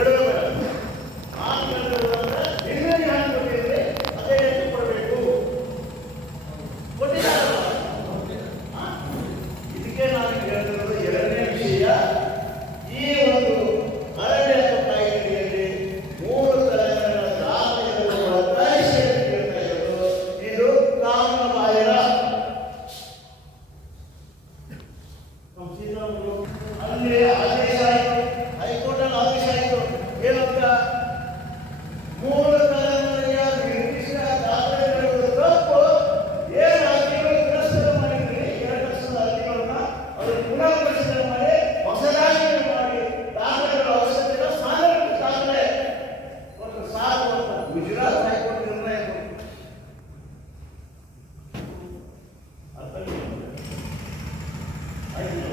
ఏడు ಮುಂದೆ ಆದೇಶ ಆಯಿತು ಹೈಕೋರ್ಟಲ್ಲಿ ಆದೇಶ ಆಯಿತು ಏನಂತ ಮೂಲ ತಲೆಮಾರಿಯ ನಿರ್ದಿಷ್ಟ ದಾಖಲೆಗಳು ತಪ್ಪು ಏನು ಅರ್ಜಿಗಳು ತಿರಸ್ಕಾರ ಮಾಡಿದ್ರಿ ಎರಡು ವರ್ಷದ ಅರ್ಜಿಗಳನ್ನ ಅವರು ಪುನಃ ಪರಿಶೀಲನೆ ಮಾಡಿ ಹೊಸದಾಗಿ ಮಾಡಿ ದಾಖಲೆಗಳ ಅವಶ್ಯಕತೆ ಸಾಧಾರಣ ದಾಖಲೆ ಒಂದು ಸಾಕು ಗುಜರಾತ್ ಹೈಕೋರ್ಟ್ ನಿರ್ಣಯ ಅರ್ಥ ಆಯ್ತು